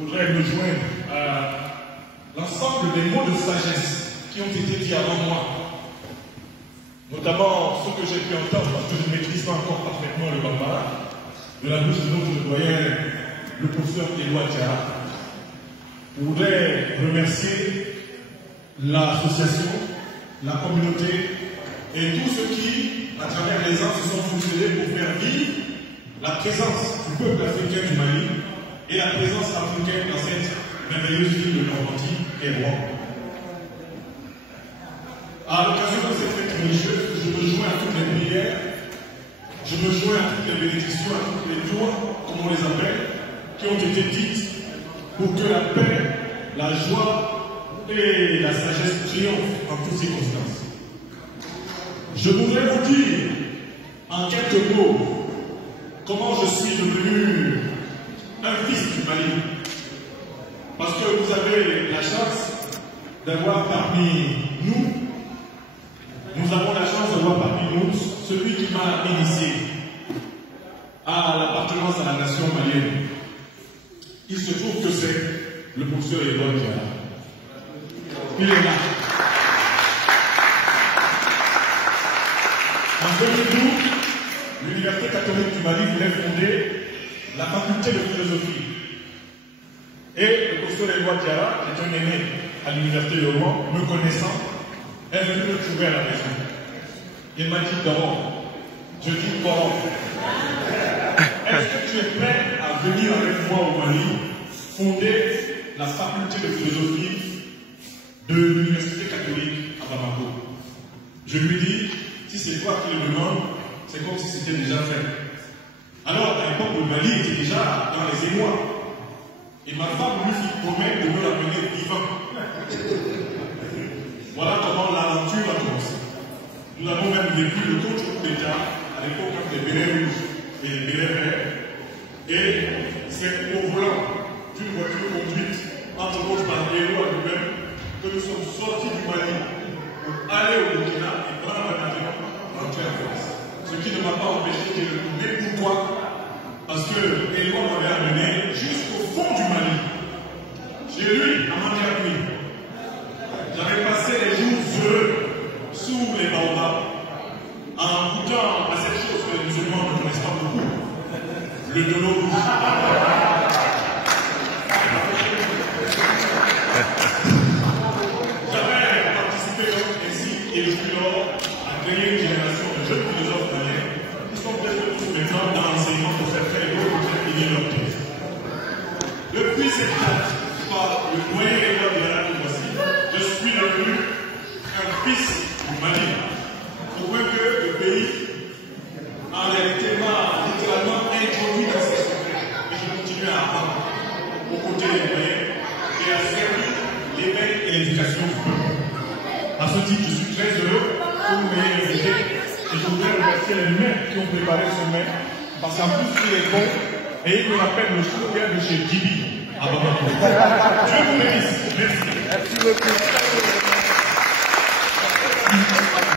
voudrais me joindre à l'ensemble des mots de sagesse qui ont été dits avant moi, notamment ceux que j'ai pu entendre parce que je ne maîtrise pas encore parfaitement le bambara, de la bouche de notre doyen, le professeur Éloi Diarra. Je voudrais remercier l'association, la communauté et tous ceux qui, à travers les ans, se sont fusionnés pour faire vivre la présence du peuple africain du Mali et la présence africaine dans cette merveilleuse ville de Normandie et Rouen. À l'occasion de cette fête religieuse, je me joins à toutes les prières, je me joins à toutes les bénédictions, à toutes les tours, comme on les appelle, qui ont été dites pour que la paix, la joie et la sagesse triomphent en toutes circonstances. Je voudrais vous dire en quelques mots comment je suis devenu un fils du Mali. Parce que vous avez la chance d'avoir parmi nous, nous avons la chance d'avoir parmi nous celui qui m'a initié à l'appartenance à la nation malienne. Il se trouve que c'est le professeur Éloi Diarra. Il est là. En 2012, l'Université catholique du Mali voulait fonder la faculté de philosophie. Et le professeur Éloi Diarra, qui est un aîné à l'Université de Rouen, me connaissant, est venu me trouver à la maison. Il m'a dit d'abord, je dis bon, est-ce que tu es prêt à venir avec moi au Mali fonder la faculté de philosophie de l'Université catholique à Bamako? Je lui dis, si c'est toi qui le demandes, c'est comme si c'était déjà fait. Alors, à l'époque, le Mali était déjà dans les émois. Et ma femme lui fit promettre de me l'amener vivant. Voilà comment l'aventure a commencé. Nous avons même vécu le contre coup d'État à l'époque des bérets rouges et des bérets verts. Et c'est au volant d'une voiture conduite entre autres par Éloi lui-même que nous sommes sortis du Mali pour aller au Burkina et prendre un avion rentrer en France. Ce qui ne m'a pas empêché de retourner. Pourquoi? Parce que Éloi m'avait amené jusqu'au fond du Mali. Chez lui, à Mandiakoui. J'avais passé les jours heureux sous les baobabs en goûtant à cette chose que les musulmans ne connaissent pas beaucoup, le de l'eau rouge. J'avais participé ainsi et depuis lors à créer une génération de jeunes philosophes maliens qui sont peut-être tous maintenant dans l'enseignement pour faire très beau pour faire finir leur thèse. Depuis cette date, par le moyen Éloi Diarra que voici, je suis devenu un fils du Mali. Au point que le pays, en réalité, m'a littéralement introduit dans ses secrets. Et je continue à apprendre aux côtés des moyens et à servir l'éveil et l'éducation du peuple. À ce titre, je suis très heureux que vous m'ayez invité et je voudrais remercier les mains qui ont préparé ce mets parce qu'en plus, il est bon et il me rappelle le slogan de chez Djibi. Je vous remercie. Merci. Merci beaucoup.